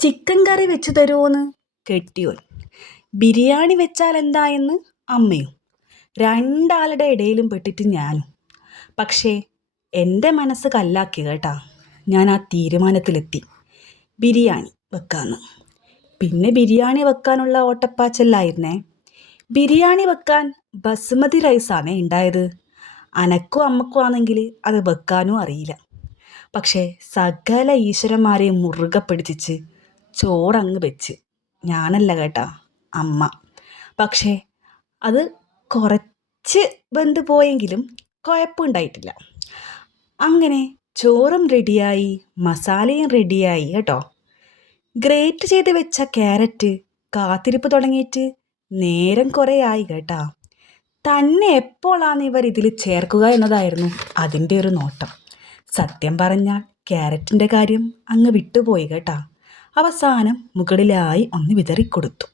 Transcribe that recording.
Chicken കറി വെച്ച് തരുമോയെന്ന് കെട്ടിയോൻ, ബിരിയാണി വെച്ചാൽ എന്താ എന്ന് അമ്മയും, രണ്ടാളുടെ ഇടയിലും പെട്ടിട്ട് ഞാനും. പക്ഷേ എൻ്റെ മനസ്സ് കല്ലാക്കി കേട്ടാ. ഞാൻ ആ തീരുമാനത്തിലെത്തി, ബിരിയാണി വെക്കാമെന്ന്. പിന്നെ ബിരിയാണി വെക്കാനുള്ള ഓട്ടപ്പാച്ചലായിരുന്നേ. ബിരിയാണി വെക്കാൻ ബസുമതി റൈസാണേ ഉണ്ടായത്. അനക്കും അമ്മക്കും ആണെങ്കിൽ അത് വെക്കാനും അറിയില്ല. പക്ഷേ സകല ഈശ്വരന്മാരെയും മുറുകെ പിടിച്ചിച്ച് ചോറങ്ങ് വെച്ച്. ഞാനല്ല കേട്ടാ, അമ്മ. പക്ഷേ അത് കുറച്ച് വെന്ത് പോയെങ്കിലും കുഴപ്പമുണ്ടായിട്ടില്ല. അങ്ങനെ ചോറും റെഡിയായി, മസാലയും റെഡിയായി കേട്ടോ. ഗ്രേറ്റ് ചെയ്ത് വെച്ച ക്യാരറ്റ് കാത്തിരിപ്പ് തുടങ്ങിയിട്ട് നേരം കുറേ ആയി കേട്ടാ. തന്നെ എപ്പോഴാണ് ഇവർ ഇതിൽ ചേർക്കുക എന്നതായിരുന്നു അതിൻ്റെ ഒരു നോട്ടം. സത്യം പറഞ്ഞാൽ ക്യാരറ്റിൻ്റെ കാര്യം അങ്ങ് വിട്ടുപോയി കേട്ടാ. അവസാനം മുകളിലായി ഒന്ന് വിതറിക്കൊടുത്തു.